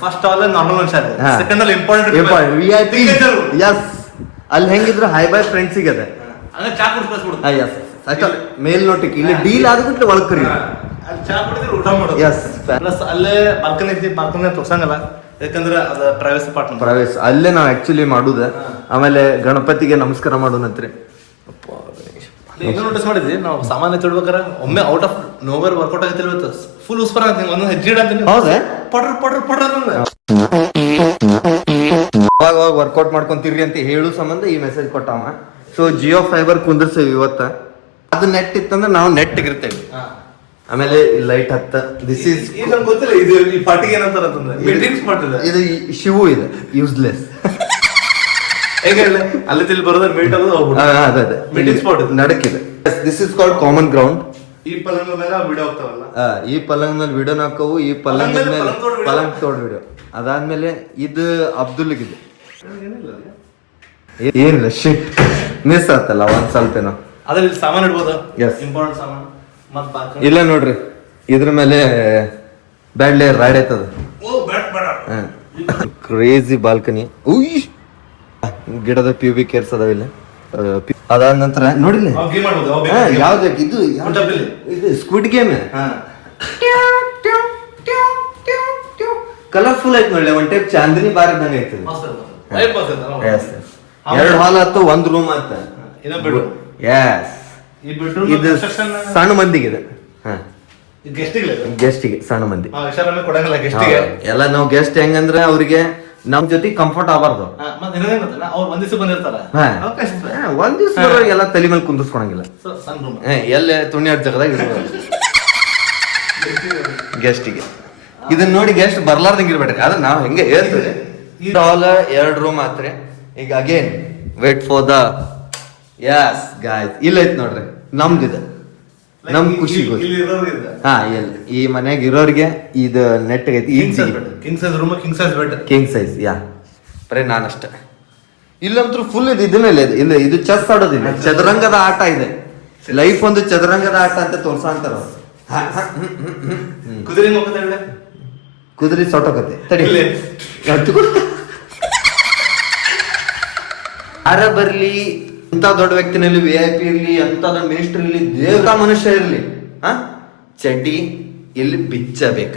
First all normal ಮನುಷ್ಯ second ಅಲ್ಲಿ important VIP. S ಅಲ್ಲಿ ಹೆಂಗಿದ್ರು ಹೈ ಬೈ ಫ್ರೆಂಡ್ಸ್ ಸಿಗದೆ ಅಂದ್ರೆ ಚಾ ಕುಡಿಸ್ಬಿಡ್ತಾರೆ ಎಸ್ ಅಷ್ಟ ಮೇಲ್ನೋಟಕ್ಕೆ ಇಲ್ಲಿ ಡೀಲ್ ಆದ್ಬಿಟ್ಲೆ ಒಳಗ್ ಕರಿ ಅಲ್ಲಿ ಚಾ ಕುಡಿದ್ರೆ ಊಟ ಮಾಡೋದು ಎಸ್ ಪ್ಲಸ್ ಅಲ್ಲೇ ಬಾಲ್ಕನಿ ಐತಿ ಬಾಲ್ಕನಿ ತೋರ್ಸಂಗಲ್ಲ ಯಾಕಂದ್ರೆ ಅದ ಪ್ರೈವೇಸಿ ಪಾರ್ಟ್ನರ್ ಪ್ರವೇಶ ಅಲ್ಲೇ ನಾವು ಆಕ್ಚುಲಿ ಮಾಡುದ ಆಮೇಲೆ ಗಣಪತಿಗೆ ನಮಸ್ಕಾರ ಮಾಡೋಣಂತ್ರಿ ಈಗ ನೋಟಿಸ್ ಮಾಡಿದ್ವಿ ನಾವು ಸಾಮಾನ್ಯ ತಿಳ್ಬೇಕಾರ ಒಮ್ಮೆ ಔಟ್ ಆಫ್ ನೋವರ್ ವರ್ಕೌಟ್ ಆಗತ್ತಿಲ್ಲ ಇವತ್ತು ಫುಲ್ ಉಸ್ಪರ ಅಂತ ಒಂದೊಂದು ಹೆಜ್ಜೆ ಇಡಂತೀನಿ ಹೌದಾ ಪಡ್ರ ಪಡ್ರ ಪಡ್ರ ಅನ್ನೋದು ಅವಾಗ ವರ್ಕೌಟ್ ಮಾಡ್ಕೊಂತೀರಿ ಅಂತ ಹೇಳು ಸಂಬಂಧ ಈ ಮೆಸೇಜ್ ಕೊಟ್ಟವ ಸೊ ಜಿಯೋ ಫೈಬರ್ ಕುಂದ್ರಸೇವಿ ಇವತ್ತ ಅದು ನೆಟ್ ಇತ್ತಂದ್ರೆ ನಾವು ನೆಟ್ ಇರ್ತೇವೆ ಆಮೇಲೆ ಲೈಟ್ ಹತ್ತ ದಿಸ್ ಈಸ್ ಈಗ ನಂಗೆ ಗೊತ್ತಿಲ್ಲ ಇದು ಈ ಪಾರ್ಟಿಗೆ ಏನಂತಾರ ಅಂತಂದ್ರೆ ಮೇಂಟೆನ್ಸ್ ಮಾಡ್ತಿದೆ ಇದು ಶಿವು ಇದೆ ಯೂಸ್ಲೆಸ್ ಹೇಗೆ ಹೇಳಿ ಅಲ್ಲಿ ತಿಳಿ ಬರೋದ್ರೆ ಮೀಟ್ ಆಗೋದು ಹೋಗ್ಬಿಡು ಅದೇ Meeting spot ಇದು. ನಡಕಿದೆ this is called common ground ಈ ಪಲಂಗ ಮೇಲೆ ವಿಡಿಯೋ ಹೋಗ್ತಾವಲ್ಲ ಈ ಪಲಂಗ್ ಮೇಲೆ ವಿಡಿಯೋನ ಹಾಕವು ಈ ಪಲಂಗ್ ಪಲಂಗ್ ಮೇಲೆ ಮೇಲೆ ಪಲಂಗ್ ಪಲಂಗ್ ತೋಡ್ ವಿಡಿಯೋ ಅದಾದ್ಮೇಲೆ ಇದು ಅಬ್ದುಲ್ಗಿದೆ ಏನಿಲ್ಲ ಶಿಟ್ ಮಿಸ್ ಆತಲ್ಲ ಒಂದ್ ಸ್ವಲ್ಪ ಏನೋ ಅದ್ರಲ್ಲಿ ಸಾಮಾನು ಇಡ್ಬೋದು Yes. ಇಂಪಾರ್ಟೆಂಟ್ ಸಾಮಾನು ಮತ್ ಬಾಕಿ ಇಲ್ಲ ನೋಡ್ರಿ ಇದ್ರ ಮೇಲೆ ಬ್ಯಾಡ್ಲೆ ರೈಡ್ ಆಯ್ತದ ಓ ಬ್ಯಾಟ್ ಬೇಡ ಕ್ರೇಜಿ ಬಾಲ್ಕನಿ ಉಯ್ ಗಿಡದ ಪ್ಯೂಬಿ ಕೇರ್ಸ್ ಅದಾವಿಲ್ಲ ಅದಾದ ನಂತರ ನೋಡಿಲ್ಲ ಅವ್ ಗೇಮ್ ಮಾಡ್ಬೋದು ಅವ್ ಯಾವ್ದು ಇದು ಗುಂಟಬಿಲ್ಲಿ. ಇದು ಸ್ಕ್ವಿಡ್ ಗೇಮ್ ಹಾ ಕಲರ್ಫುಲ್ ಐತ್ ನೋಡಿ ಒಂದ್ ಟೈಪ್ ಚಾಂದಿನಿ ಬಾರ್ ಇದ್ದಂಗೆ ಐತದ ಮಸ್ತ್ ಅದ. Vibe ಮಸ್ತ್ ಅದ, ಅಲ್ವಾ? Yes. ಎರಡು ಹಾಲ್ ಆಯ್ತು ಒಂದ್ ರೂಮ್ ಆಯ್ತ ಇನ್ನೊಂದ್ bedroom. ಎಸ್ ಈ ಬೆಡ್ರೂಮ್ ಇದು ಸಣ್ಣ ಮಂದಿಗಿದೆ ಗೆಸ್ಟಿಗೆ ಗೆಸ್ಟಿಗೆ ಸಣ್ಣ ಮಂದಿ ಇಶಾರಾಮೆ ಕೊಡಂಗಿಲ್ಲ ಗೆಸ್ಟಿಗೆ ಎಲ್ಲ ನಾವು ಗೆಸ್ಟ್ ಹೆಂಗಂದ್ರೆ ಅವ್ರಿಗೆ ನಮ್ ಜೊತೆ ಕಂಫರ್ಟ್ ಆಗಬಾರ್ದು ಮತ್ತೆ ಇನ್ನೊಂದೇನ್ ಗೊತ್ತಲ್ಲ ಅವ್ರು ಒಂದ್ ದಿವಸ ಬಂದಿರ್ತಾರ ಅವಕಾಶ ಇದೆ. ಒಂದ್ ದಿವ್ಸ ಎಲ್ಲ ತಲೆ ಮೇಲೆ ಕುಂದಿಸ್ಕೊಳಂಗಿಲ್ಲ So, ಸಣ್ಣ ರೂಮ್ ಎಲ್ಲೇ ತುಣಿಯಾಡ್ ಜಾಗದಾಗ ಗೆಸ್ಟಿಗೆ ಇದನ್ನ ನೋಡಿ ಗೆಸ್ಟ್ ಬರ್ಲಾರ್ದಂಗ ಇರ್ಬೇಡ್ರಿ ಆದ್ರೆ ನಾವ್ ಹೆಂಗೆ ಹೇಳ್ತೀವಿ ಈ ಹಾಲ್ 2 ರೂಮ್ ಆತ್ರಿ ಈಗ again wait for the yes guys ಇಲ್ಲ ಐತ್ ನೋಡ್ರಿ ನಮ್ದಿದೆ ನಮ್ ಖುಷಿ ಇಲ್ಲಿ ಇರೋರಿಗೆ ಹಾ ಎಲ್ಲಿ ಈ ಮನ್ಯಾಗ ಇರೋರಿಗೆ ಇದು ನೆಟ್ ಐತಿ king size room king size bed king size ಯಾ ಬರೀ ನಾನಷ್ಟೇ ಇಲ್ಲಂತೂ ಫುಲ್ ಇದು ಇದನ್ನೆಲ್ಲ ಇದೆ ಇಲ್ಲ ಇದು ಚೆಸ್ ಆಡೋದಿಲ್ಲ ಚದುರಂಗದ ಆಟ ಇದೆ ಲೈಫ್ ಒಂದು ಚದುರಂಗದ ಆಟ ಅಂತ ತೋರ್ಸ ಅಂತಾರ ಕುದುರೆ ಹೋಗ್ತದೆ ಕುದುರೆ ಸೊಟಕತೆ ತಡಿ ಇಲ್ಲೇ. ಯಾರ ಬರ್ಲಿ ಇಂಥ ದೊಡ್ಡ ವ್ಯಕ್ತಿನಲ್ಲಿ VIP ಇರ್ಲಿ ಎಂತದ ಮಿನಿಸ್ಟರ್ ಇರ್ಲಿ ದೇವತಾ ಮನುಷ್ಯ ಇರ್ಲಿ ಚಡ್ಡಿ ಇಲ್ಲಿ ಬಿಚ್ಚಬೇಕ